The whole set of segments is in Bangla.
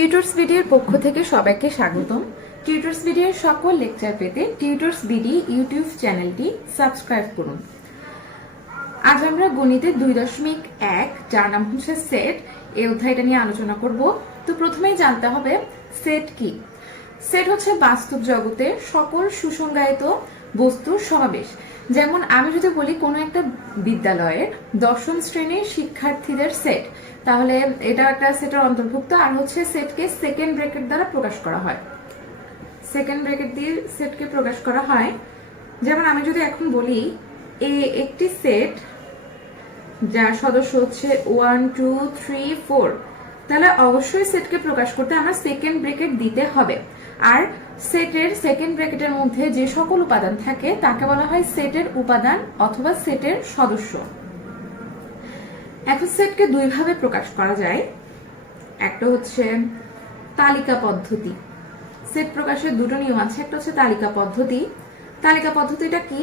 টিউটরস বিডির পক্ষ থেকে সবাইকে স্বাগতম। টিউটরস বিডির সকল লেকচার পেতে টিউটরস বিডি ইউটিউব চ্যানেলটি সাবস্ক্রাইব করুন। আজ আমরা গণিতে 2.1 যার নাম হচ্ছে সেট, এই অধ্যায়টা নিয়ে আলোচনা করব। তো প্রথমেই জানতে হবে সেট কি। সেট হচ্ছে বাস্তব জগতে সকল সুসংজ্ঞায়িত বস্তুর সমাবেশ। যেমন আমি যদি বলি কোনো একটা বিদ্যালয়ের দশম শ্রেণীর শিক্ষার্থীদের সেট, তাহলে এটা একটা সেটের অন্তর্ভুক্ত। আর হচ্ছে সেটকে সেকেন্ড ব্র্যাকেট দ্বারা প্রকাশ করা হয়, সেকেন্ড ব্র্যাকেট দিয়ে সেটকে প্রকাশ করা হয়। যেমন আমি যদি এখন বলি একটি সেট যার সদস্য হচ্ছে 1 2 3 4, তাহলে অবশ্যই সেটকে প্রকাশ করতে আমরা সেকেন্ড ব্র্যাকেট দিতে হবে। আর সেটের সেকেন্ড ব্র্যাকেটের মধ্যে যে সকল উপাদান থাকে তাকে বলা হয় সেটের উপাদান অথবা সেটের সদস্য। এখন সেটকে দুই ভাবে প্রকাশ করা যায়। একটা হচ্ছে তালিকা পদ্ধতি। সেট প্রকাশের দুটো নিয়ম আছে, একটা হচ্ছে তালিকা পদ্ধতি। তালিকা পদ্ধতিটা কি?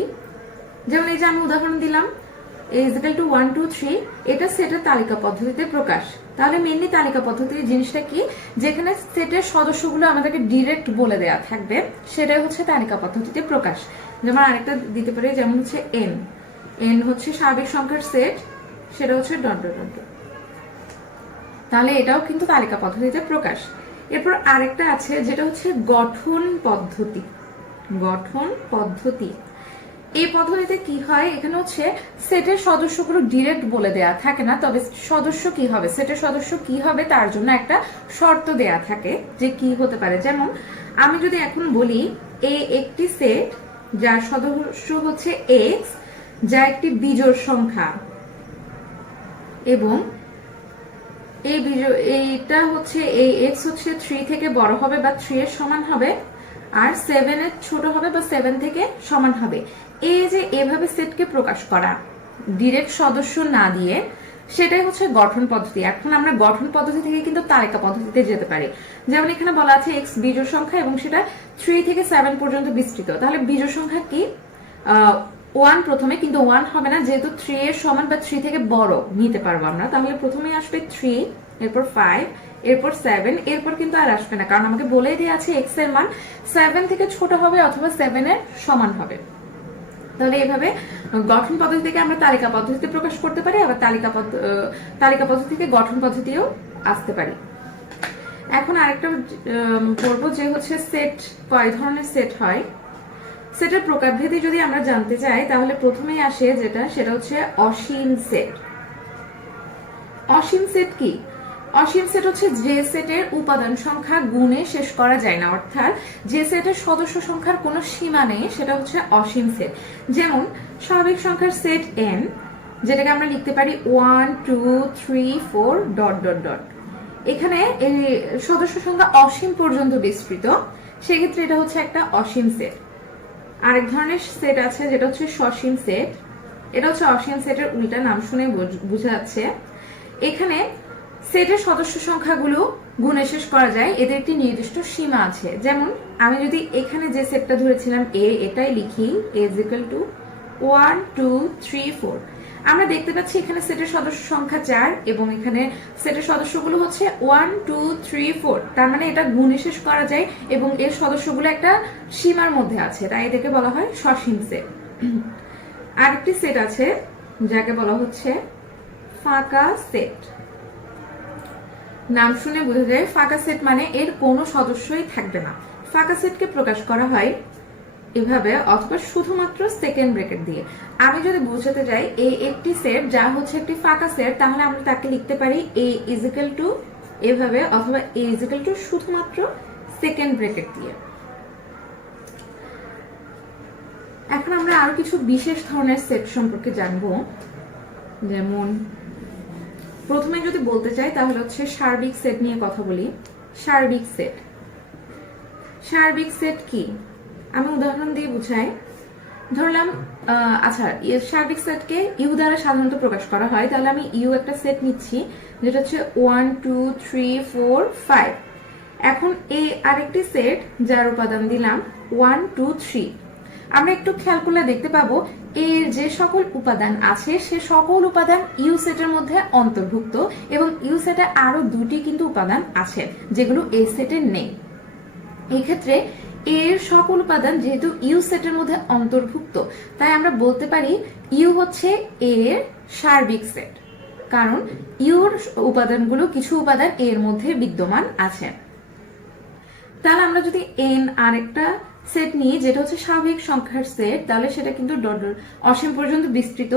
যেমন এই যে আমি উদাহরণ দিলাম = 1 2 3, এটা সেটের তালিকা পদ্ধতিতে প্রকাশ। তাহলে মেইনলি তালিকা পদ্ধতির জিনিসটা কি, যেখানে সেটের সদস্যগুলো আমাদেরকে ডিরেক্ট বলে দেয়া থাকবে, সেটাই হচ্ছে তালিকা পদ্ধতিতে প্রকাশ। যেমন আরেকটা দিতে পারি, যেমন হচ্ছে n হচ্ছে স্বাভাবিক সংখ্যার সেট, সেটা হচ্ছে ... তাহলে এটাও কিন্তু তালিকা পদ্ধতিতে প্রকাশ। এরপর আরেকটা আছে যেটা হচ্ছে গঠন পদ্ধতি। গঠন পদ্ধতি, এই পদ্ধতিতে কি হয়, এখানে হচ্ছে সেটের সদস্যগুলো ডিরেক্ট বলে দেয়া থাকে না, তবে সদস্য কি হবে, সেটের সদস্য কি হবে তার জন্য একটা শর্ত দেয়া থাকে যে কি হতে পারে। যেমন আমি যদি এখন বলি একটি সেট যার সদস্য হচ্ছে x, যা একটি বিজোড় সংখ্যা, এবং এইটা হচ্ছে এই x হচ্ছে 3 থেকে বড় হবে বা 3 এর সমান হবে, আর 7 এর ছোট হবে বা 7 থেকে সমান হবে। এই যে এভাবে সেটকে প্রকাশ করা ডিরেক্ট সদস্য না দিয়ে, সেটাই হচ্ছে গঠন পদ্ধতি। এখন আমরা গঠন পদ্ধতি থেকে কিন্তু তালিকা পদ্ধতিতে যেতে পারি। যেমন এখানে বলা আছে x বিজোড় সংখ্যা এবং সেটা 3 থেকে 7 পর্যন্ত বিস্তৃত। তাহলে বিজোড় সংখ্যা কি? 1 প্রথমে, কিন্তু 1 হবে না, যেহেতু 3 এর সমান বা 3 থেকে বড় নিতে পারবো আমরা। তাহলে প্রথমে আসবে 3, এরপর 5, এরপর 7, এরপর কিন্তু আর আসবে না, কারণ আমাকে বলেই দেওয়া আছে x এর মান 7 থেকে ছোট হবে অথবা 7 এর সমান হবে। তাহলে এইভাবে গঠন পদ্ধতি থেকে আমরা তালিকা পদ্ধতিতে প্রকাশ করতে পারি, আবার তালিকা পদ্ধতি থেকে গঠন পদ্ধতিও আসতে পারি। এখন আরেকটা বলবো যে হচ্ছে সেট কয় ধরনের সেট হয়। সেটের প্রকারভেদে যদি আমরা জানতে চাই, তাহলে প্রথমেই আসে সেটা হচ্ছে অসীম সেট। অসীম সেট কি? অসীম সেট হচ্ছে যে সেটের উপাদান সংখ্যা গুণে শেষ করা যায় না, অর্থাৎ যে সেটের সদস্য সংখ্যার কোনো সীমা নেই, সেটা হচ্ছে অসীম সেট। যেমন স্বাভাবিক সংখ্যার সেট n, যেটাকে আমরা লিখতে পারি 1 2 3 4 ... এখানে এই সদস্য সংখ্যা অসীম পর্যন্ত বিস্তৃত, সেক্ষেত্রে এটা হচ্ছে একটা অসীম সেট। আরেক ধরনের সেট আছে যেটা হচ্ছে সসীম সেট। এটা হচ্ছে অসীম সেটের উল্টা, নাম শুনে বোঝা যাচ্ছে। এখানে সেটের সদস্য সংখ্যাগুলো গুণে শেষ করা যায়, এদের একটি নির্দিষ্ট সীমা আছে। যেমন আমি যদি এখানে যে সেটটা ধরেছিলাম এটাই লিখি = 1 2 3 4, আমরা দেখতে পাচ্ছি এখানে সেটের সদস্য সংখ্যা 4 এবং এখানে সেটের সদস্যগুলো হচ্ছে 1 2 3 4। তার মানে এটা গুণে শেষ করা যায় এবং এর সদস্যগুলো একটা সীমার মধ্যে আছে, তাই এটাকে বলা হয় সসীম সেট। আরেকটি সেট আছে যাকে বলা হচ্ছে ফাঁকা সেট। নাম শুনে বোঝা যায় ফাঁকা সেট মানে এর কোনো সদস্যই থাকবে না। ফাঁকা সেটকে প্রকাশ করা হয় এভাবে অথবা শুধুমাত্র সেকেন্ড ব্র্যাকেট দিয়ে। আমি যদি বোঝাতে যাই একটি সেট যা হচ্ছে একটি ফাঁকা সেট, তাহলে আমরা তাকে লিখতে পারি a= এভাবে, অথবা a= শুধুমাত্র সেকেন্ড ব্র্যাকেট দিয়ে। এখন আমরা আরো কিছু বিশেষ ধরনের সেট সম্পর্কে জানবো। যেমন প্রথমে যদি বলতে চাই তাহলে হচ্ছে সার্বিক সেট নিয়ে কথা বলি। সার্বিক সেট, সার্বিক সেট কি আমি উদাহরণ দিয়ে বুঝাই। ধরলাম আচ্ছা, সার্বিক সেটকে ইউ দ্বারা সাধারণত প্রকাশ করা হয়, তাহলে আমি ইউ একটা সেট নিচ্ছি যেটা হচ্ছে 1 2 3 4 5। এখন আরেকটি সেট যার উপাদান দিলাম 1 2 3। আমরা একটু খেয়াল করলে দেখতে পাবো এর যে সকল উপাদান আছে সে সকল উপাদান ইউ সেটের মধ্যে অন্তর্ভুক্ত এবং ইউ সেটে আরো দুটি কিন্তু উপাদান আছে যেগুলো এ সেটে নেই। এই ক্ষেত্রে এর সকল উপাদান যেহেতু ইউ সেটের মধ্যে অন্তর্ভুক্ত, তাই আমরা বলতে পারি ইউ হচ্ছে এর সার্বিক সেট, কারণ ইউর উপাদানগুলো কিছু উপাদান এর মধ্যে বিদ্যমান আছে। তাহলে আমরা যদি এন আরেকটা সেট নিই যেটা হচ্ছে স্বাভাবিক সংখ্যার সেট, তাহলে সেটা কিন্তু অসীম পর্যন্ত বিস্তৃত।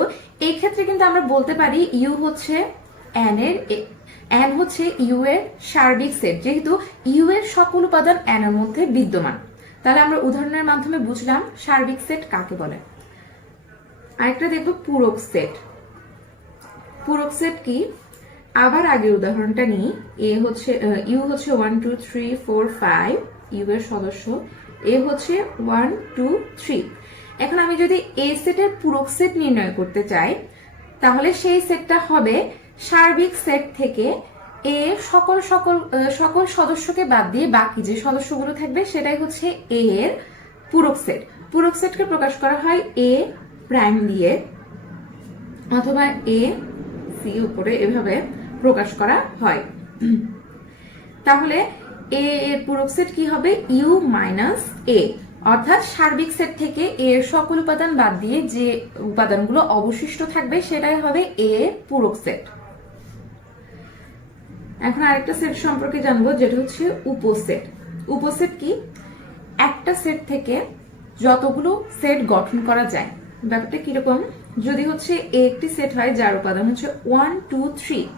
এই ক্ষেত্রে কিন্তু আমরা বলতে পারি ইউ হচ্ছে এন হচ্ছে ইউ এর সার্বিক সেট, যেহেতু ইউ এর সকল উপাদান এন এর মধ্যে বিদ্যমান। তাহলে আমরা উদাহরণের মাধ্যমে বুঝলাম সার্বিক সেট কাকে বলে। আরেকটা দেখবো পূরক সেট। পূরক সেট কি? আবার আগের উদাহরণটা নিই। ইউ হচ্ছে 1 2 3 4 5 ইউ এর সদস্য, এ হচ্ছে 1 2 3। এখন আমি যদি এ সেটের পূরক সেট নির্ণয় করতে চাই, তাহলে সেই সেটটা হবে সার্বিক সেট থেকে এ সকল সদস্যকে বাদ দিয়ে বাকি যে সদস্যগুলো থাকবে সেটাই হচ্ছে এ এর পূরক সেট। পূরক সেটকে প্রকাশ করা হয় এ প্রাইম দিয়ে অথবা এ সি উপরে এভাবে প্রকাশ করা হয়। তাহলে এ এর পূরক সেট কি হবে? ইউ মাইনাস এ, অর্থাৎ সার্বিক সেট থেকে এর সকল উপাদান বাদ দিয়ে যে উপাদানগুলো অবশিষ্ট থাকবে সেটাই হবে এ পূরক সেট। এখন আরেকটা সেট সম্পর্কে জানবো যেটা হচ্ছে উপসেট। উপসেট কি? একটা সেট থেকে যতগুলো সেট গঠন করা যায়। ব্যাপারটা কিরকম? যদি হচ্ছে একটি সেট হয় যার উপাদান হচ্ছে 1 2 3,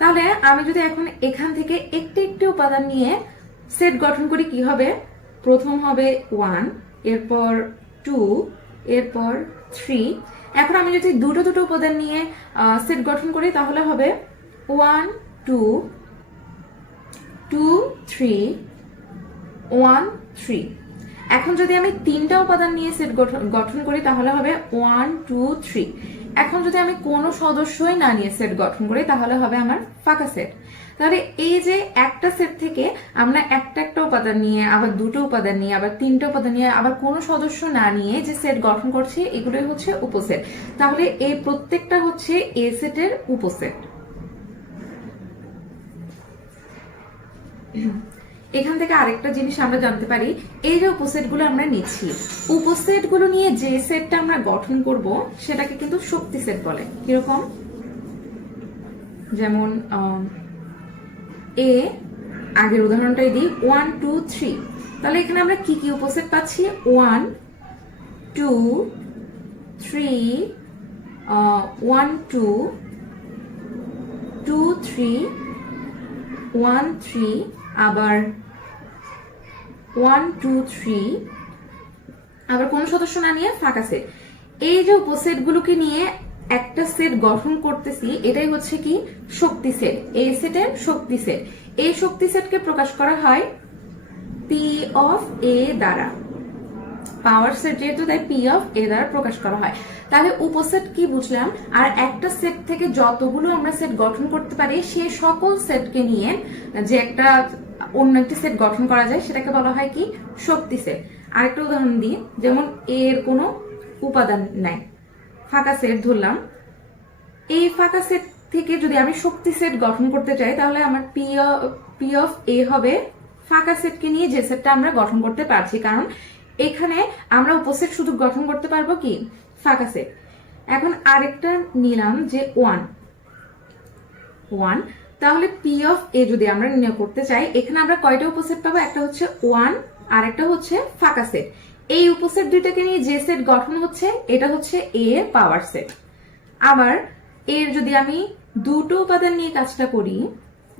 তাহলে আমি যদি এখন এখান থেকে একটি একটি উপাদান নিয়ে সেট গঠন করি, কি হবে? প্রথম হবে 1, এরপর 2, এরপর 3। এখন আমি যদি দুটো দুটো উপাদান নিয়ে সেট গঠন করি তাহলে হবে 1 2 2 3 1 3। এখন যদি আমি তিনটা উপাদান নিয়ে সেট গঠন করি তাহলে হবে 1 2 3। এখন যদি আমি কোনো সদস্যই না নিয়ে সেট গঠন করি তাহলে হবে আমার ফাঁকা সেট। তাহলে এই যে একটা সেট থেকে আমরা একটা একটা উপাদান নিয়ে, আবার দুটো উপাদান নিয়ে, আবার তিনটা উপাদান নিয়ে, আবার কোনো সদস্য না নিয়ে যে সেট গঠন করছি, এগুলোই হচ্ছে উপসেট। তাহলে এই প্রত্যেকটা হচ্ছে এ সেটের উপসেট। এখান থেকে আরেকটা জিনিস আমরা জানতে পারি, এই যে উপসেটগুলো আমরা নিচ্ছি, উপসেটগুলো নিয়ে যে সেটটা আমরা গঠন করব সেটাকে কিন্তু শক্তি সেট বলে। কিরকম? যেমন এ, আগের উদাহরণটাই দিই, 1 2 3। তাহলে এখানে আমরা কি কি উপসেট পাচ্ছি? 1 2 3 1 2 2 3 1 3, আবার 1 2 3, আবার কোন সদস্য না নিয়ে ফাঁকা সেট। এই যে উপসেটগুলোকে নিয়ে একটা সেট গঠন করতেছি, এটাই হচ্ছে কি শক্তি সেট। এই সেটের শক্তি সেট। এই শক্তি সেটকে প্রকাশ করা হয় পি অফ এ দ্বারা। পাওয়ার সেট যেহেতু, তাই পি অফ এ দ্বারা প্রকাশ করা হয়। তাহলে উপসেট কি বুঝলাম? আর একটা সেট থেকে যতগুলো আমরা সেট গঠন করতে পারি সে সকল সেটকে নিয়ে যে একটা অন্য একটি সেট গঠন করা যায় সেটাকে বলা হয় কি শক্তি সেট। আরেকটা উদাহরণ দিই, যেমন এর কোনো উপাদান নাই, ফাঁকা সেট ধরলাম। এই ফাঁকা সেট থেকে যদি আমি শক্তি সেট গঠন করতে চাই তাহলে আমার পি অফ এ হবে ফাঁকা সেটকে নিয়ে যে সেটটা আমরা গঠন করতে পারছি, কারণ এখানে আমরা উপসেট শুধু গঠন করতে পারবো কি ফাঁকা সেট। এখন আরেকটা নিলাম যে 1, তাহলে পি অফ এ যদি আমরা নির্ণয় করতে চাই, এখানে আমরা কয়টা উপসেট পাবো? একটা হচ্ছে 1 আর একটা হচ্ছে ফাঁকা সেট। এই উপসেট দুইটাকে নিয়ে যে সেট গঠন হচ্ছে এটা হচ্ছে এ এর পাওয়ার সেট। আবার এর যদি আমি দুটো উপাদান নিয়ে কাজটা করি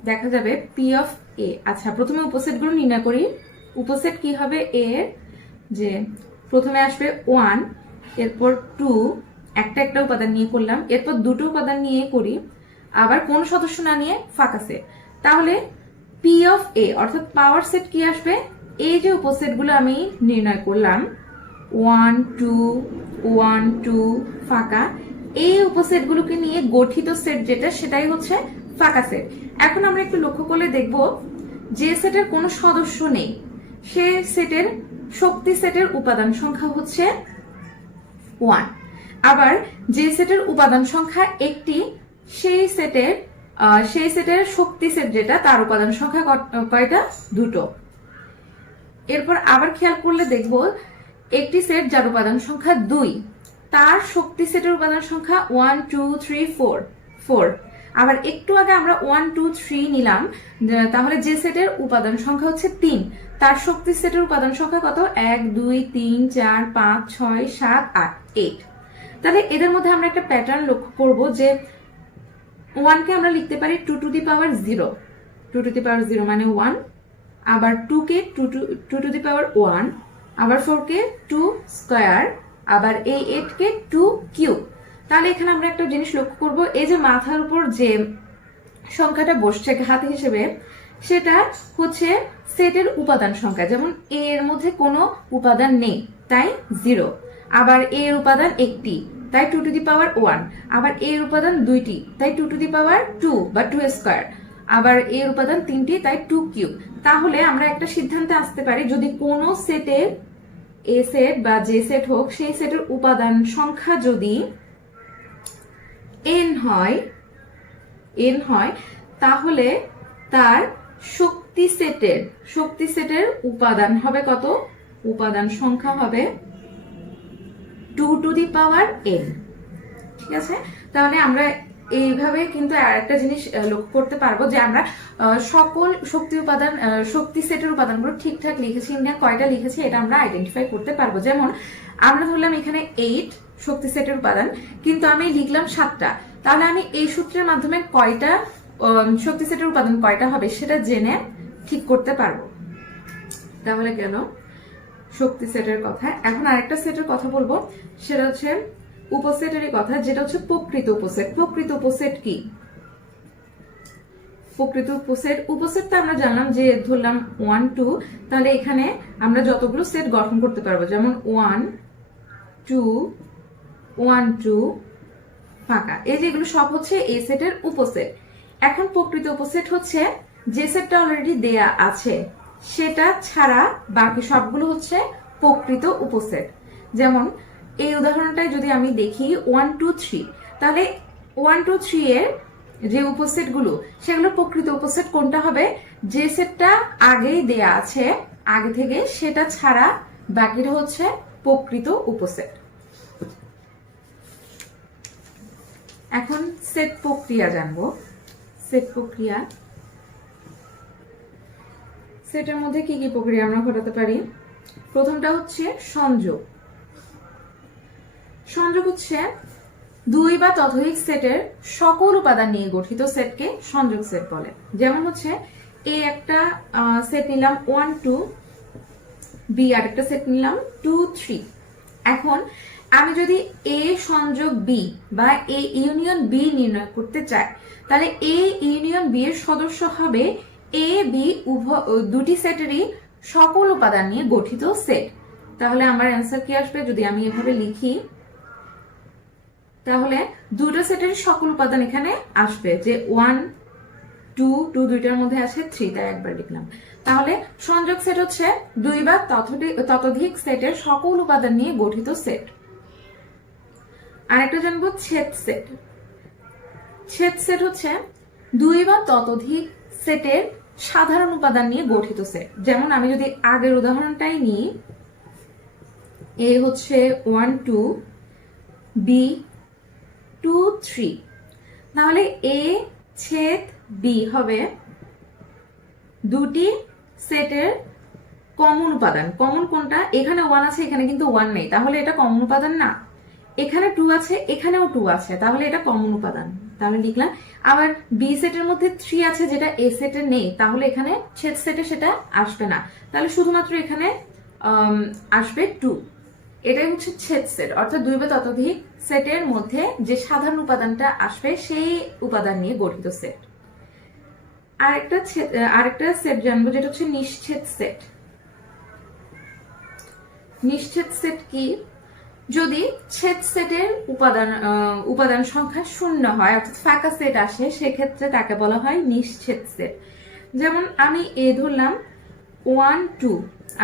দেখা যাবে পি অফ এ। আচ্ছা, প্রথমে উপসেটগুলো নির্ণয় করি। উপসেট কি হবে? এর যে প্রথমে আসবে 1, এরপর 2, একটা একটা উপাদান নিয়ে করলাম, এরপর দুটো উপাদান নিয়ে করি, আবার কোন সদস্য না নিয়ে ফাঁকা সেট। তাহলে পি অফ এ অর্থাৎ পাওয়ার সেট কি আসবে? এই যে উপসেটগুলো আমি নির্ণয় করলাম 1 2 1 2 ফাঁকা, এই উপসেটগুলোকে নিয়ে গঠিত সেট যেটা সেটাই হচ্ছে ফাঁকা সেট। এখন আমরা একটু লক্ষ্য করলে দেখব যে সেটের কোনো সদস্য নেই সে সেটের শক্তি সেটের উপাদান সংখ্যা হচ্ছে 1। আবার যে সেটের উপাদান সংখ্যা একটি সেই সেটের শক্তি সেট যেটা তার উপাদান সংখ্যা কয়টা? দুটো। এরপর আবার খেয়াল করলে দেখব একটি সেট যার উপাদান সংখ্যা 2 তার শক্তি সেটের উপাদান সংখ্যা 1 2 3 4। আবার একটু আগে আমরা 1 2 3 নিলাম, তাহলে যে সেটের উপাদান সংখ্যা হচ্ছে 3 তার শক্তি সেটের উপাদান সংখ্যা কত? 1 2 3 4 5 6 7 8 8। তাহলে এদের মধ্যে আমরা একটা প্যাটার্ন লক্ষ্য করব যে 1 কে আমরা লিখতে পারি 2 to the power 0, 2 to the পাওয়ার 0 মানে 1। আবার 2 কে 2 টু দি পাওয়ার 1, আবার 4 কে 2 স্কয়ার, আবার এই 8 কে 2 কিউব। তাহলে এখানে আমরা একটা জিনিস লক্ষ্য করব, এই যে মাথার উপর যে সংখ্যাটা বসছে ঘাত হিসেবে সেটা হচ্ছে সেটের উপাদান সংখ্যা। যেমন a এর মধ্যে কোনো উপাদান নেই তাই 0, আবার a এর উপাদান একটি তাই 2 টু দি পাওয়ার 1, আবার a এর উপাদান দুইটি তাই 2 টু দি পাওয়ার 2 বা 2 স্কয়ার, আবার a এর উপাদান তিনটি তাই 2 কিউব। তাহলে আমরা একটা সিদ্ধান্তে আসতে পারি যদি কোনো সেটের a সেট বা যে সেট হোক সেই সেটের উপাদান সংখ্যা যদি n হয় তাহলে তার শক্তি সেটের উপাদান হবে কত? উপাদান সংখ্যা হবে 2 টু দি পাওয়ার n। ঠিক আছে, তাহলে আমরা এইভাবে কিন্তু আরেকটা জিনিস লক্ষ্য করতে পারবো যে আমরা সকল শক্তি সেটের উপাদানগুলো ঠিকঠাক লিখেছি না কয়টা লিখেছি এটা আমরা আইডেন্টিফাই করতে পারবো। যেমন আমরা ধরলাম এখানে 8 শক্তি সেটের উপাদান, কিন্তু আমি লিখলাম 7টা, তাহলে আমি এই সূত্রের মাধ্যমে কয়টা শক্তি সেটের উপাদান কয়টা হবে সেটা জেনে ঠিক করতে পারবো। তাহলে গেল শক্তি সেটের কথা। এখন আরেকটা সেটের কথা বলবো, সেটা হচ্ছে উপসেটেরই কথা, যেটা হচ্ছে প্রকৃত উপসেট। প্রকৃত উপসেট কি? প্রকৃত উপসেটটা আমরা জানলাম যে ধরলাম 1 2, তাহলে এখানে আমরা যতগুলো সেট গঠন করতে পারবো, যেমন 1 2 1 2 ফাঁকা, এই যেগুলো সব হচ্ছে এই সেটের উপসেট। এখন প্রকৃত উপসেট হচ্ছে যে সেটটা অলরেডি দেয়া আছে সেটা ছাড়া বাকি সবগুলো হচ্ছে প্রকৃত উপসেট। যেমন এই উদাহরণটায় যদি আমি দেখি 1 2 3, তাহলে 1 2 3 এর যে উপসেটগুলো সেগুলো প্রকৃত উপসেট কোনটা হবে? যে সেটটা আগেই দেয়া আছে আগে থেকে সেটা ছাড়া বাকিটা হচ্ছে প্রকৃত উপসেট। এখন সেট প্রক্রিয়া জানবো। সেট প্রক্রিয়া, সেটের মধ্যে কি কি প্রক্রিয়া আমরা ঘটাতে পারি? প্রথমটা হচ্ছে সংযোগ। সংযোগ হচ্ছে দুই বা ততোধিক সেটের সকল উপাদান নিয়ে গঠিত সেটকে সংযোগ সেট বলে। যেমন হচ্ছে এই একটা সেট নিলাম 1 2, বি আরেকটা সেট নিলাম 2 3। এখন আমি যদি এ সংযোগ বি বা এ ইউনিয়ন বি নির্ণয় করতে চাই, তাহলে এ ইউনিয়ন বি এর সদস্য হবে এ বি দুটি সেটেরই সকল উপাদান নিয়ে গঠিত সেট। তাহলে আমার অ্যান্সার কি আসবে? যদি আমি এভাবে লিখি তাহলে দুটো সেটের সকল উপাদান এখানে আসবে, যে 1 2 2 দুইটার মধ্যে আছে 3 তাই একবার লিখলাম। তাহলে সংযোগ সেট হচ্ছে দুই বা ততোধিক সেটের সকল উপাদান নিয়ে গঠিত সেট। আরেকটা জানবো ছেদ সেট। ছেদ সেট হচ্ছে দুই বা ততোধিক সেটের সাধারণ উপাদান নিয়ে গঠিত সেট। যেমন আমি যদি আগের উদাহরণটাই নিই, এ হচ্ছে 1 2, বি 2 3, তাহলে এ ছেদ বি হবে দুটি সেটের কমন উপাদান। কমন কোনটা? এখানে 1 আছে এখানে কিন্তু 1 নেই, তাহলে এটা কমন উপাদান না। এখানে 2 আছে এখানেও 2 আছে, তাহলে এটা কমন উপাদান, তাহলে লিখলাম। আবার বি সেটের মধ্যে 3 আছে যেটা এ সেটে নেই, তাহলে এখানে ছেদ সেটে সেটা আসবে না, তাহলে শুধুমাত্র এখানে আসবে 2। এটাই হচ্ছে ছেদ সেট, অর্থাৎ দুই বা ততোধিক সেটের মধ্যে যে সাধারণ উপাদানটা আসবে সেই উপাদান নিয়ে গঠিত সেট। আরেকটা সেট জানবো, যেটা হচ্ছে নিশ্ছেদ সেট। নিশ্ছেদ সেট কি? যদি ছেদ সেটের উপাদান সংখ্যা 0 হয়, অর্থাৎ ফাঁকা সেট আসে, সেক্ষেত্রে তাকে বলা হয় নিশ্ছেদ সেট। যেমন আমি এ ধরলাম 1 2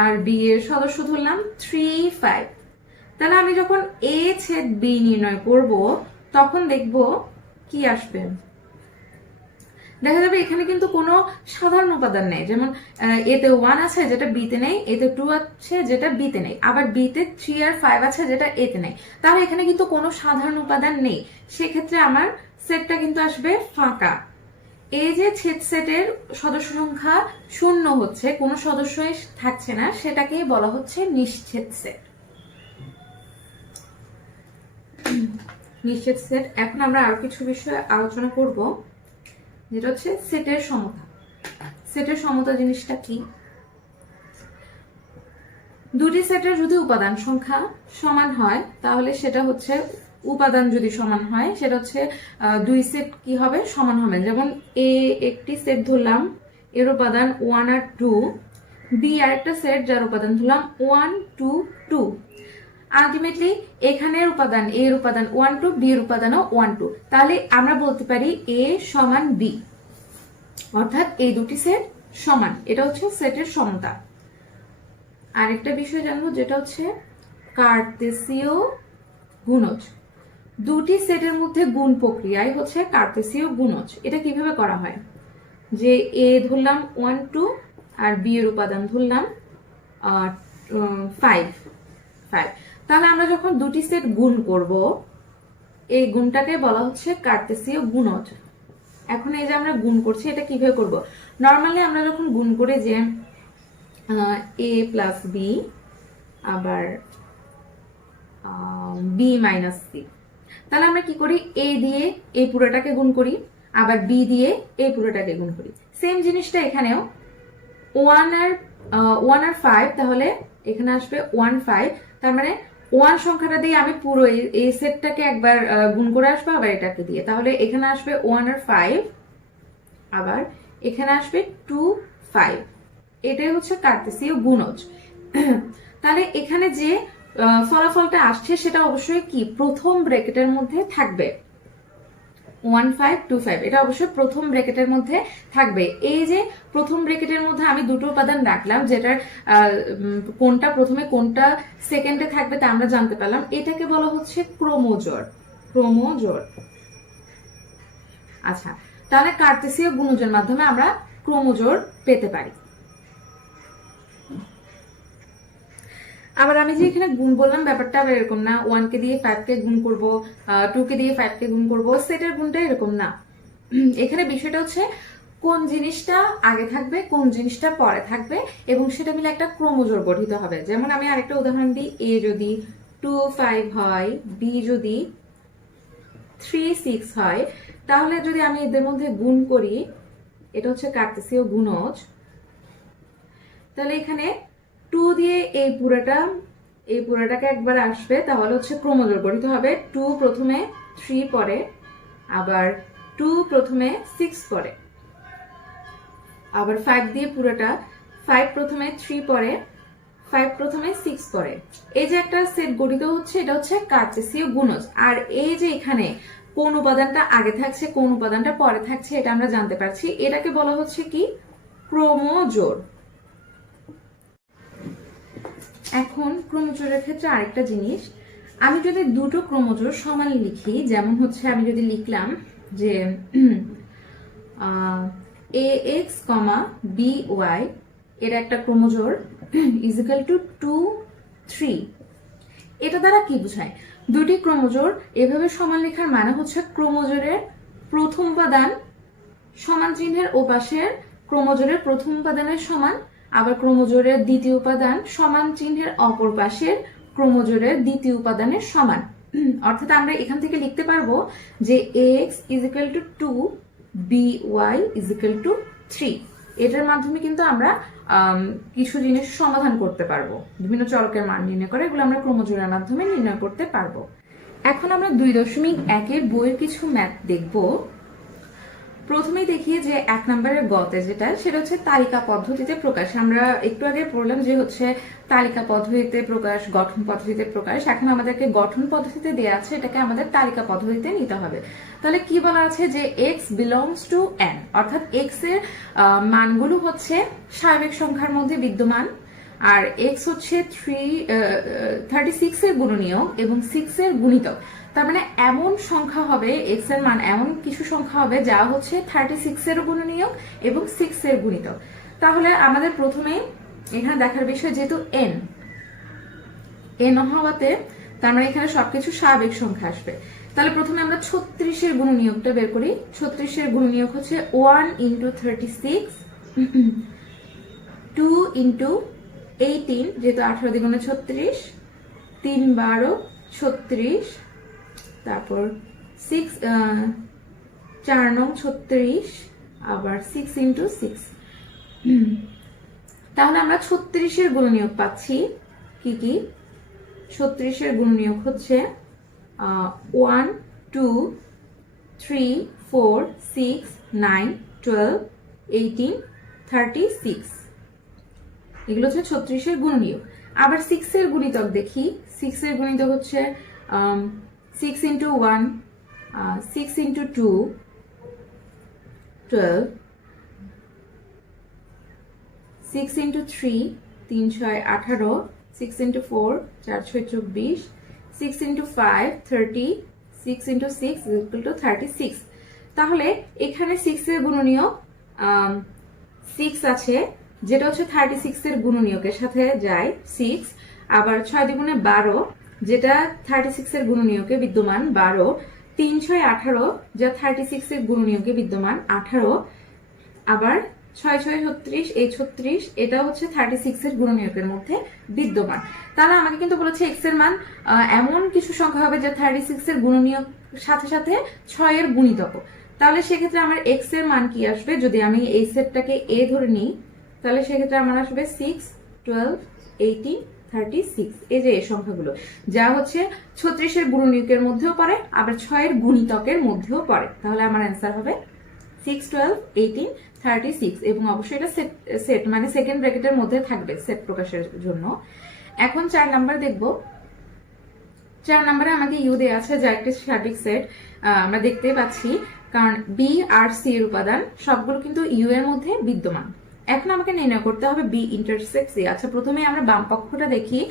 আর বি এর সদস্য ধরলাম 3 5, তাহলে আমি যখন এ ছেদ বি নির্ণয় করব তখন দেখব কি আসবে। দেখা যাবে এখানে কিন্তু কোনো সাধারণ উপাদান নেই, যেমন এতে 1 আছে যেটা বিতে নেই, এতে 2 আছে যেটা বিতে নেই, আবার বিতে 3 আর 5 আছে যেটা এতে নেই। তাহলে এখানে কিন্তু কোনো সাধারণ উপাদান নেই, সেক্ষেত্রে আমার সেটটা কিন্তু আসবে ফাঁকা। এই যে ছেদ সেটের সদস্য সংখ্যা শূন্য হচ্ছে, কোনো সদস্যই থাকছে না, সেটাকেই বলা হচ্ছে নিশ্ছেদ সেট। নিশ্ছেদ সেট। এখন আমরা আরো কিছু বিষয়ে আলোচনা করব, যেটা হচ্ছে সেটের সমতা। সেটের সমতা জিনিসটা কি? দুটি সেটের যদি উপাদান সংখ্যা সমান হয় তাহলে সেটা হচ্ছে, উপাদান যদি সমান হয় সেটা হচ্ছে দুই সেট কি হবে, সমান হবে। যেমন এ একটি সেট ধরলাম, এর উপাদান 1 আর 2, বি আরেকটা সেট যার উপাদান ধরলাম 1 2 2। আলটিমেটলি এখানের উপাদান, এর উপাদান 1 2, বি এর উপাদানও 1 2। তাহলে আমরা বলতে পারি এ সমান বি, অর্থাৎ এই দুটি সেট সমান। এটা হচ্ছে সেটের সমতা। আরেকটা বিষয় জানবো, যেটা হচ্ছে কার্তেসীয় গুণজ। দুটি সেটের মধ্যে গুণ প্রক্রিয়ায় হচ্ছে কার্তেসীয় গুণজ। এটা কিভাবে করা হয়? যে এ ধরলাম 1 2 আর বি এর উপাদান ধরলাম 5 5। তাহলে আমরা যখন দুটি সেট গুণ করব, এই গুণটাকে বলা হচ্ছে কার্তেসীয় গুণজ। এখন এই যে আমরা গুণ করছি, এটা কিভাবে করব? নর্মালি আমরা যখন গুণ করে যে এ প্লাস বি, আবার বি মাইনাস সি, তাহলে আমরা কি করি? এ দিয়ে এই পুরোটাকে গুণ করি, আবার বি দিয়ে এই পুরোটাকে গুণ করি। সেম জিনিসটা এখানেও 1 আর 5, তাহলে এখানে আসবে 1 5। তার মানে 1 সংখ্যাটা দিয়ে আমি পুরো এই সেটটাকে একবার গুণ করে আসবো, আবার এটাকে দিয়ে, তাহলে এখানে আসবে 1 আর 5, আবার এখানে আসবে 2 5। এটাই হচ্ছে কার্তেসীয় গুণজ। তাহলে এখানে যে ফলাফলটা আসছে সেটা অবশ্যই কি, প্রথম ব্র্যাকেটের মধ্যে থাকবে। 1 5 2 5 এটা অবশ্যই প্রথম ব্র্যাকেটের মধ্যে থাকবে। এই যে প্রথম ব্র্যাকেটের মধ্যে আমি দুটো উপাদান রাখলাম, যেটার কোনটা প্রথমে কোনটা সেকেন্ডে থাকবে তা আমরা জানতে পারলাম। এটাকে বলা হচ্ছে ক্রোমোজোড়। ক্রোমোজোড়। আচ্ছা, তাহলে কার্তেসীয় গুণজের মাধ্যমে আমরা ক্রোমোজোড় পেতে পারি। আবার আমি যে এখানে গুণ বললাম, ব্যাপারটা আবার এরকম না 1 কে দিয়ে 5 কে গুণ করব, 2 কে দিয়ে 5 কে গুণ করব, সেটের গুণটা এরকম না। এখানে বিষয়টা হচ্ছে কোন জিনিসটা আগে থাকবে, কোন জিনিসটা পরে থাকবে, এবং সেটা মিলে একটা ক্রোমোজোড় গঠিত হবে। যেমন আমি আরেকটা উদাহরণ দিই, এ যদি 2 5 হয়, বি যদি 3 6 হয়, তাহলে যদি আমি এদের মধ্যে গুণ করি, এটা হচ্ছে কার্তেসীয় গুণজ। তাহলে এখানে 2 দিয়ে এই পুরোটাকে একবার আসবে, তাহলে হচ্ছে ক্রোমোজোড় গঠিত হবে। 2 প্রথমে 3 পরে, আবার 2 প্রথমে 6 পরে, আবার 5 দিয়ে পুরোটা 5 প্রথমে 3 পরে, 5 প্রথমে 6 পরে। এই যে একটা সেট গঠিত হচ্ছে, এটা হচ্ছে কার্তেসীয় গুণজ। আর এই যে এখানে কোন উপাদানটা আগে থাকছে, কোন উপাদানটা পরে থাকছে, এটা আমরা জানতে পারছি। এটাকে বলা হচ্ছে কি, ক্রোমোজোড়। এখন ক্রোমোজোড়ের ক্ষেত্রে আরেকটা জিনিস, আমি যদি দুটো ক্রোমোজোড় সমান লিখি, যেমন হচ্ছে আমি যদি লিখলাম যে ax, by এর একটা ক্রোমোজোড় ইজিক্যাল টু 2 3, এটা দ্বারা কি বোঝায়? দুটি ক্রোমোজোড় এভাবে সমান লেখার মানে হচ্ছে ক্রোমোজোড়ের প্রথম উপাদান সমান চিহ্নের ওপাশের ক্রোমোজোড়ের প্রথম উপাদানের সমান, আবার ক্রোমোজোড়ের দ্বিতীয় উপাদান সমান চিহ্নের অপর পাশের ক্রোমোজোড়ের দ্বিতীয় উপাদানের সমান। অর্থাৎ আমরা এখান থেকে লিখতে পারবো যে ax is equal to 2, by is equal to 3। এটার মাধ্যমে কিন্তু আমরা কিছু জিনিস সমাধান করতে পারবো, বিভিন্ন চলকের মান নির্ণয় করে, এগুলো আমরা ক্রোমোজোড়ের মাধ্যমে নির্ণয় করতে পারবো। এখন আমরা 2.1 বইয়ের কিছু ম্যাথ দেখবো। প্রথমেই দেখি যে 1 নম্বরের গতে যেটা, সেটা হচ্ছে তালিকা পদ্ধতিতে প্রকাশ। আমরা একটু আগে পড়লাম যে হচ্ছে তালিকা পদ্ধতিতে প্রকাশ, গঠন পদ্ধতিতে প্রকাশ। এখন আমাদেরকে গঠন পদ্ধতিতে দেয়া আছে, এটাকে আমাদের তালিকা পদ্ধতিতে নিতে হবে। তাহলে কি বলা আছে যে x বিলংস টু n, অর্থাৎ x এর মানগুলো হচ্ছে স্বাভাবিক সংখ্যার মধ্যে বিদ্যমান, আর এক্স হচ্ছে 36 এর গুণনীয়ক এবং 6 এর গুণিতক। তার মানে এমন সংখ্যা হবে, এক্স এর মান এমন কিছু সংখ্যা হবে যা হচ্ছে 36 এর গুণনীয়ক এবং 6 এর গুণিতক। তাহলে আমাদের প্রথমে এখানে দেখার বিষয়, যেহেতু এন হওয়াতে তার মানে এখানে সবকিছু স্বাভাবিক সংখ্যা আসবে। তাহলে প্রথমে আমরা 36 এর গুণনীয়কটা বের করি। 36 এর গুণনীয়ক হচ্ছে 1 × 36, 2 × 18, যেহেতু 18 দ্বিগুণে 36, 3 12 36, তারপর 6 4 নং 36, আবার 6 × 6। তাহলে আমরা 36 এর গুণনীয়ক পাচ্ছি কি কি? 36 এর গুণনীয়ক হচ্ছে 1 2 3 4 6 9 12 18 36, এগুলো হচ্ছে 36 এর গুণনীয়ক। আবার 6 এর গুণিতক দেখি। 6 এর গুণিতক হচ্ছে 6 × 1, 6 × 2 12, 6 × 3 3 6 18, 6 × 4 4 6 24, 6 × 5 30, 6 × 6 36। তাহলে এখানে 6 এর গুণনীয়ক 6 আছে, যেটা হচ্ছে 36 এর গুণনীয়কের সাথে যায় 6। আবার 6 দ্বিগুণে 12, যেটা 36 এর গুণনীয়কে বিদ্যমান 12, 3 6 18, যা 36 এর গুণনীয়কে বিদ্যমান 18, আবার 6 6 36, এই 36, এটা হচ্ছে 36 এর গুণনীয়কের মধ্যে বিদ্যমান। তাহলে আমাকে কিন্তু বলেছে এক্স এর মান এমন কিছু সংখ্যা হবে যা 36 এর গুণনীয়ক সাথে সাথে 6 এর গুণিতক। তাহলে সেক্ষেত্রে আমার এক্স এর মান কি আসবে? যদি আমি এই সেটটাকে এ ধরে নিই, তাহলে সেক্ষেত্রে আমার আসবে 6 12 18 36, এই যে এই সংখ্যাগুলো, যা হচ্ছে 36 এর গুণনীয়কের মধ্যেও পড়ে, আবার 6 এর গুণিতকের মধ্যেও পড়ে। তাহলে আমার অ্যান্সার হবে 6 12 18 36, এবং অবশ্যই এটা সেট মানে সেকেন্ড ব্র্যাকেটের মধ্যে থাকবে সেট প্রকাশের জন্য। এখন 4 নাম্বার দেখব। 4 নম্বরে আমাকে ইউ দেয়া আছে, যা একটি সার্বিক সেট। আমরা দেখতে পাচ্ছি, কারণ বি আর সি এর উপাদান সবগুলো কিন্তু ইউ এর মধ্যে বিদ্যমান। এখন আমাকে নির্ণয় করতে হবে বি ইন্টারসেক্ট সি। আচ্ছা, প্রথমে আমরা বাম পক্ষটা দেখি,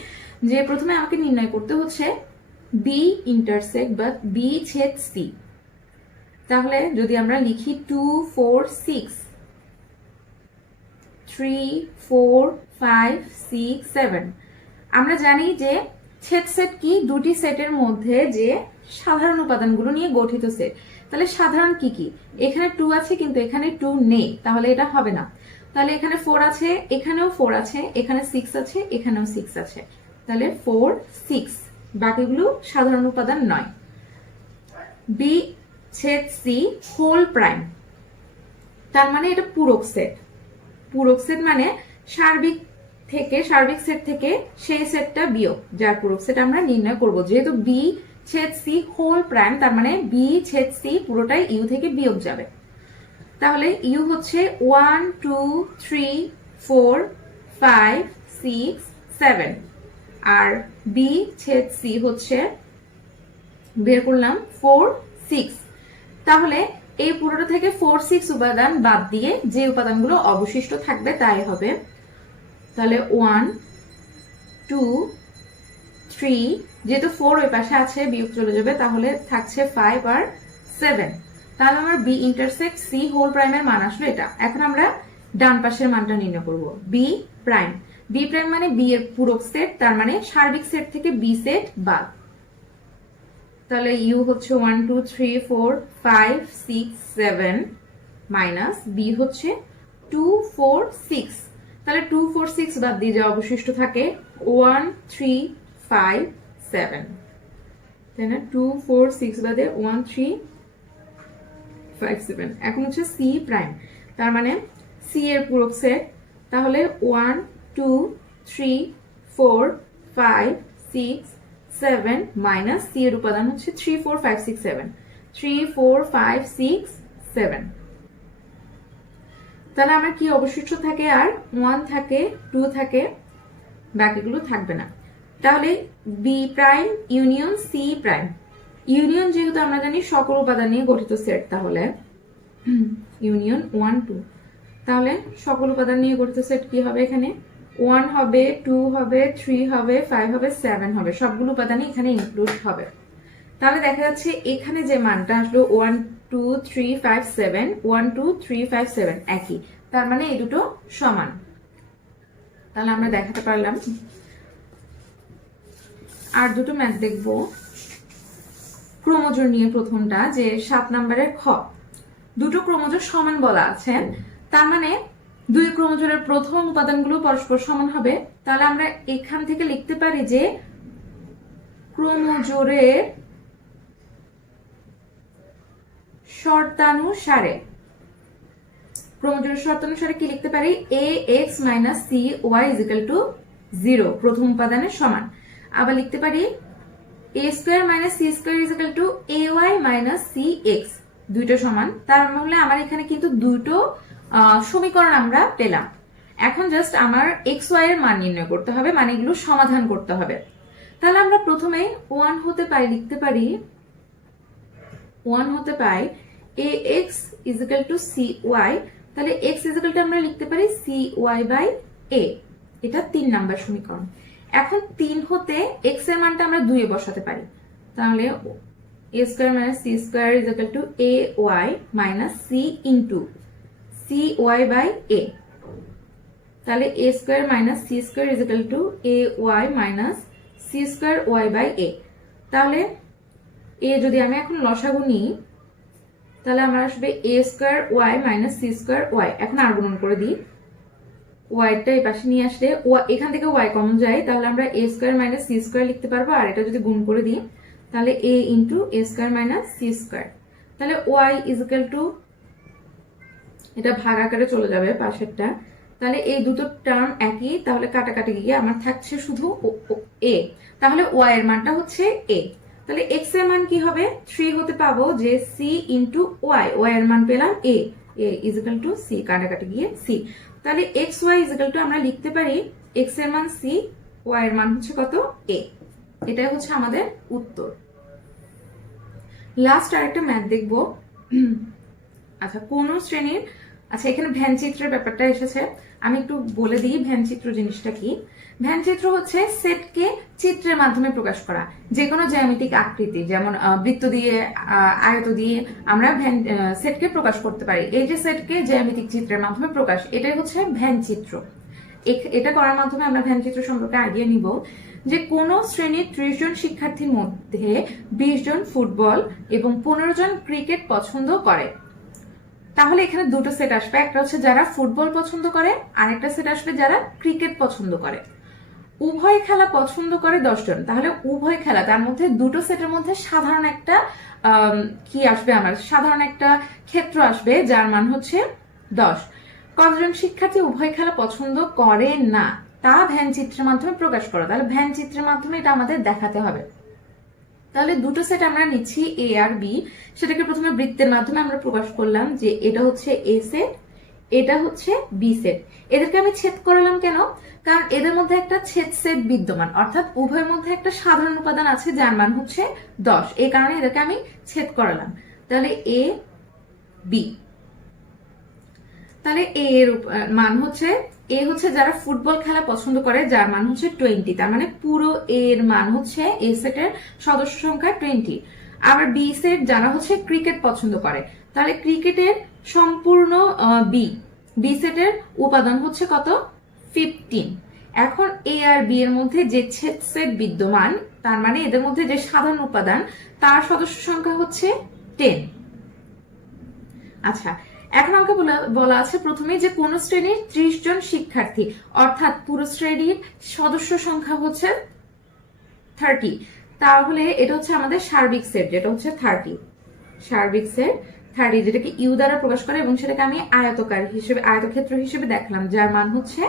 যে প্রথমে আমাকে নির্ণয় করতে হচ্ছে বি ইন্টারসেক্ট বা বি ছেদ সি। তাহলে যদি আমরা লিখি 2 4 6 3 4 5 6 7, আমরা জানি যে ছেদ সেট কি? দুটি সেটের মধ্যে যে সাধারণ উপাদানগুলো নিয়ে গঠিত সেট। তাহলে সাধারণ কি কি? এখানে 2 আছে, কিন্তু এখানে 2 নেই, তাহলে এটা হবে না। তাহলে এখানে 4 আছে, এখানেও 4 আছে, এখানে 6 আছে, এখানেও 6 আছে, তাহলে 4 6, বাকিগুলো সাধারণ উপাদান নয়। বি ছেদ সি হোল প্রাইম, তার মানে এটা পূরক সেট। পূরক সেট মানে সার্বিক সেট থেকে সেই সেটটা বিয়োগ, যার পূরক সেট আমরা নির্ণয় করব। যেহেতু বি ছেদ সি হোল প্রাইম, তার মানে বি ছেদ সি পুরোটাই ইউ থেকে বিয়োগ যাবে। তাহলে ইউ হচ্ছে 1 2 3 4 5 6 7, আর বি ছেদ সি হচ্ছে বের করলাম 4 6। তাহলে এই পুরোটা থেকে 4 6 উপাদান বাদ দিয়ে যে উপাদানগুলো অবশিষ্ট থাকবে তাই হবে। তাহলে 1 2 3, যেহেতু 4 ওই পাশে আছে বিয়োগ চলে যাবে, তাহলে থাকছে 5 আর 7। তাহলে আমার বি ইন্টারসেক্ট সি হোল প্রাইমের মান আসলো এটা। এখন আমরা ডান পাশের মানটা নির্ণয় করব। বি প্রাইম, বি প্রাইম মানে বি এর পূরক সেট, তার মানে সার্বিক সেট থেকে বি সেট বাদ। তাহলে ইউ হচ্ছে 1 2 3 4 5 6 7 মাইনাস বি হচ্ছে 2 4 6। তাহলে 2 4 6 বাদ দিয়ে যা অবশিষ্ট থাকে 1 3 5 7, তাই না? 2 4 6 বাদে 1 3 5 7। এখন হচ্ছে সি প্রাইম, তার মানে সি এর পূরক সেট। তাহলে 1 2 3 4 5 6 7 মাইনাস সি এর উপাদান হচ্ছে 3 4 5 6 7, 3 4 5 6 7। তাহলে আমার কি অবশিষ্ট থাকে? আর 1 থাকে, 2 থাকে, বাকিগুলো থাকবে না। তাহলে b prime union c prime. Union যেহেতু আমরা জানি সকল উপাদান নিয়ে গঠিত সেট, তাহলে ইউনিয়ন 1 2, তাহলে সকল উপাদান নিয়ে গঠিত সেট কি হবে? এখানে 1 হবে, 2 হবে, 3 হবে, 5 হবে, 7 হবে, সবগুলো উপাদানই এখানে ইনক্লুড হবে। তাহলে দেখা যাচ্ছে এখানে যে মানটা আসলো 1 2 3 5 7, 1 2 3 5 7 একই, তার মানে এই দুটো সমান। তাহলে আমরা দেখাতে পারলাম। আর দুটো ম্যাথ দেখবো। ক্রোমোজোর নিয়ে প্রথমটা, যে 7 নম্বরের খ, দুটো ক্রোমোজোর সমান বলা আছে, তার মানে দুই ক্রোমোজোরের প্রথম উপাদানগুলো পরস্পর সমান হবে। তাহলে আমরা এখান থেকে লিখতে পারি যে ক্রোমোজোরের শর্তানুসারে, ক্রোমোজোরের শর্তানুসারে কি লিখতে পারি, ax - cy = 0 প্রথম উপাদানের সমান। আবার লিখতে পারি a² - c² = ay - cx, দুইটা সমান। তার মানে আমার এখানে কিন্তু দুটো সমীকরণ আমরা পেলাম। এখন জাস্ট আমার xy এর মান নির্ণয় করতে হবে, মানে এগুলো সমাধান করতে হবে। তাহলে আমরা প্রথমে 1 হতে পাই লিখতে পারি, 1 হতে পাই ax = cy, তাহলে x = আমরা লিখতে পারি cy/a, এটা 3 নাম্বার সমীকরণ। এখন 3 হতে x এর মানটা আমরা 2 এ বসাতে পারি, তাহলে a² - c² = ay - c into cy/a, তাহলে a² - c² ay - c²y/a। তাহলে a যদি আমি এখন লসাগু নিই, তাহলে আমার আসবে a² y - c²y। এখন আর গুণন করে দিই, ওয়াইটা এই পাশে নিয়ে আসলে এখান থেকে ওয়াই কমন যায়, তাহলে আমরা a² - c² লিখতে পারবো। আর এটা যদি গুণ করে দিই, তাহলে a into a² - c², তাহলে y = এটা ভাগ আকারে চলে যাবে পাশেরটা। তাহলে এই দুটো টার্ম একই, তাহলে কাটাকাটি গিয়ে আমার থাকছে শুধু a, তাহলে y এর মানটা হচ্ছে a। তাহলে x এর মান কি হবে, 3 হতে পাবো যে c into y, y এর মান পেলাম a = c, কাটাকাটি গিয়ে c। তাহলে xy = আমরা লিখতে পারি x এর মান c, y এর মান হচ্ছে কত, a। এটাই হচ্ছে আমাদের উত্তর। লাস্ট আরেকটা ম্যাথ দেখবো। আচ্ছা, কোন শ্রেণীর, আচ্ছা এখানে ভ্যানচিত্রের ব্যাপারটা এসেছে, আমি একটু বলে দিই ভ্যানচিত্র জিনিসটা কি। ভ্যানচিত্র হচ্ছে সেটকে চিত্রের মাধ্যমে প্রকাশ করা, যে কোনো জ্যামিতিক আকৃতি, যেমন বৃত্ত দিয়ে, আয়ত দিয়ে আমরা সেটকে প্রকাশ করতে পারি। এই যে সেটকে জ্যামিতিক চিত্রের মাধ্যমে প্রকাশ, এটাই হচ্ছে ভ্যানচিত্র। এটা করার মাধ্যমে আমরা ভ্যানচিত্র সম্পর্কে আইডিয়া নিব যে কোন শ্রেণীর 30 জন শিক্ষার্থীর মধ্যে 20 জন ফুটবল এবং 15 জন ক্রিকেট পছন্দ করে। তাহলে এখানে দুটো সেট আসবে, একটা হচ্ছে যারা ফুটবল পছন্দ করে, আর একটা সেট আসবে যারা ক্রিকেট পছন্দ করে। উভয় খেলা পছন্দ করে 10 জন, তাহলে উভয় খেলা, তার মধ্যে দুটো সেটের মধ্যে সাধারণ একটা কি আসবে, আমার সাধারণ একটা ক্ষেত্র আসবে যার মান হচ্ছে 10। কতজন শিক্ষার্থী উভয় খেলা পছন্দ করে না, তা ভ্যানচিত্রের মাধ্যমে প্রকাশ করো। তাহলে ভ্যানচিত্রের মাধ্যমে এটা আমাদের দেখাতে হবে। তাহলে দুটো সেট আমরা নিচ্ছি এ আর বি, সেটাকে প্রথমে বৃত্তের মাধ্যমে আমরা প্রকাশ করলাম যে এটা হচ্ছে এ সেট, এটা হচ্ছে বি সেট। এদেরকে আমি ছেদ করালাম কেন, কারণ এদের মধ্যে একটা ছেদ সেট বিদ্যমান, অর্থাৎ উভয়ের মধ্যে একটা সাধারণ উপাদান আছে যার মান হচ্ছে 10, এই কারণে এদেরকে আমি ছেদ করালাম। তাহলে এ বি, তাহলে এ এর মান হচ্ছে, এ হচ্ছে যারা ফুটবল খেলা পছন্দ করে যার মান হচ্ছে 20, তার মানে পুরো এর মান হচ্ছে এ সেটের সদস্য সংখ্যা 20। আবার বি সেট যারা হচ্ছে ক্রিকেট পছন্দ করে, তাহলে ক্রিকেটের সম্পূর্ণ বি সেটের উপাদান হচ্ছে কত, 15। এখন এ আর বি এর মধ্যে যে ছেদ সেট বিদ্যমান, তার মানে এদের মধ্যে যে সাধারণ উপাদান তার সদস্য সংখ্যা হচ্ছে 10। আচ্ছা, এখন আমাকে বলা আছে প্রথমে যে কোন শ্রেণীর 30 জন শিক্ষার্থী, অর্থাৎ পুরো শ্রেণীর সদস্য সংখ্যা হচ্ছে 30, তাহলে এটা হচ্ছে আমাদের সার্বিক সেট, যেটা হচ্ছে 30, সার্বিক সেট 30, যেটাকে ইউ দ্বারা প্রকাশ করে এবং সেটাকে আমি আয়তকার হিসেবে, আয়তক্ষেত্র হিসেবে দেখলাম যার মান হচ্ছে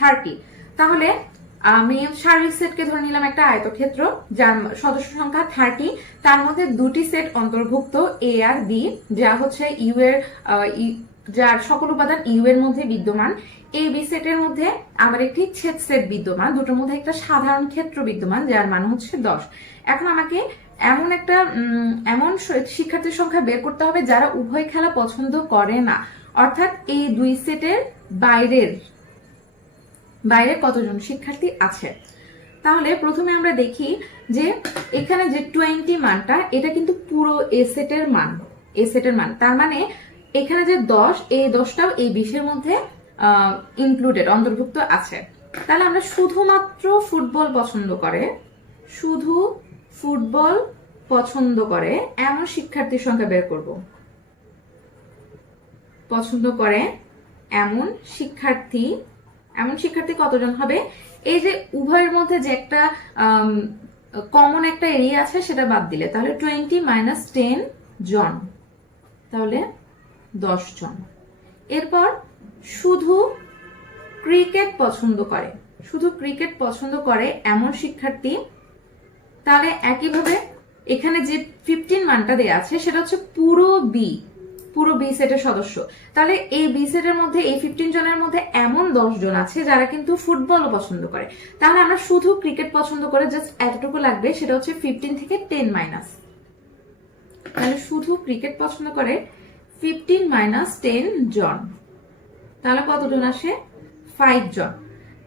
30। তাহলে আমি সার্বিক সেটকে ধরে নিলাম একটা আয়তক্ষেত্র যার সদস্য সংখ্যা 30, তার মধ্যে দুটি সেট অন্তর্ভুক্ত এ আর বি, যা হচ্ছে ইউ এর যার সকল উপাদান ইউ এর মধ্যে বিদ্যমান। এই বি সেটের মধ্যে আমার একটি ছেদ সেট বিদ্যমান, দুটোর মধ্যে একটা সাধারণ ক্ষেত্র বিদ্যমান যার মান হচ্ছে 10। এখন আমাকে এমন শিক্ষার্থীর সংখ্যা বের করতে হবে যারা উভয় খেলা পছন্দ করে না, অর্থাৎ এই দুই সেটের বাইরের বাইরে কতজন শিক্ষার্থী আছে। তাহলে প্রথমে আমরা দেখি যে এখানে যে 20 মানটা এটা কিন্তু পুরো এ সেটের মান, তার মানে এখানে যে 10, এই 10টাও এই 20-এর মধ্যে ইনক্লুডেড, অন্তর্ভুক্ত আছে। তাহলে আমরা শুধুমাত্র ফুটবল পছন্দ করে এমন শিক্ষার্থীর সংখ্যা বের করব। পছন্দ করে এমন শিক্ষার্থী কতজন হবে? এই যে উভয়ের মধ্যে যে একটা কমন একটা এরিয়া আছে সেটা বাদ দিলে, তাহলে 20 মাইনাস 10 জন, তাহলে 10 জন। এরপর শুধু ক্রিকেট পছন্দ করে এমন শিক্ষার্থী, তাহলে একইভাবে এখানে যে 15 মানটা দেয়া আছে সেটা হচ্ছে পুরো বি সেটের সদস্য। তাহলে এই বি সেটের মধ্যে এই 15 জনের মধ্যে এমন 10 জন আছে যারা কিন্তু ফুটবলও পছন্দ করে। তাহলে আমরা শুধু ক্রিকেট পছন্দ করে জাস্ট এতটুকু লাগবে, সেটা হচ্ছে 15 থেকে 10 মাইনাস। তাহলে শুধু ক্রিকেট পছন্দ করে 15 মাইনাস 10 জন, তাহলে কতজন আসে? 5 জন।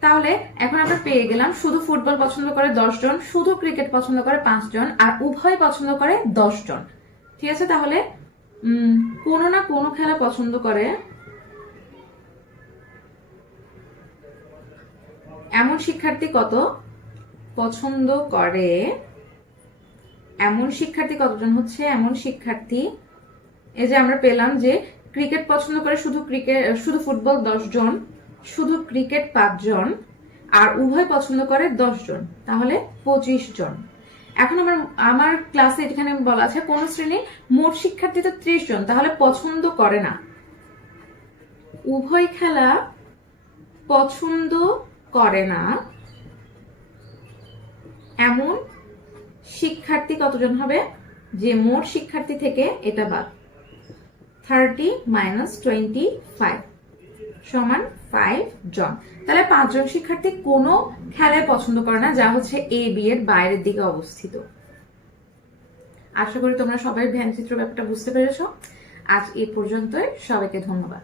তাহলে এখন আমরা পেয়ে গেলাম শুধু ফুটবল পছন্দ করে 10 জন, শুধু ক্রিকেট পছন্দ করে 5 জন, আর উভয় পছন্দ করে 10 জন। ঠিক আছে, তাহলে কোনো না কোনো খেলা পছন্দ করে এমন শিক্ষার্থী কতজন হচ্ছে? এমন শিক্ষার্থী, এই যে আমরা পেলাম যে ক্রিকেট পছন্দ করে শুধু ফুটবল 10 জন, শুধু ক্রিকেট 5 জন, আর উভয় পছন্দ করে 10 জন, তাহলে 25 জন। এখন আমার ক্লাসে এখানে বলা আছে কোন শ্রেণী মোট শিক্ষার্থী তো 30 জন, তাহলে পছন্দ করে না, উভয় খেলা পছন্দ করে না এমন শিক্ষার্থী কতজন হবে? যে মোট শিক্ষার্থী থেকে এটা বাদ, 30 মাইনাস 25 সমান 5 জন। তাহলে 5 জন শিক্ষার্থী কোনো খেলায় পছন্দ করে না যা হচ্ছে এ বি এর বাইরের দিকে অবস্থিত। আশা করি তোমরা সবাই ধ্যানচিত্র ব্যাপারটা বুঝতে পেরেছো। আজ এই পর্যন্তই, সবাইকে ধন্যবাদ।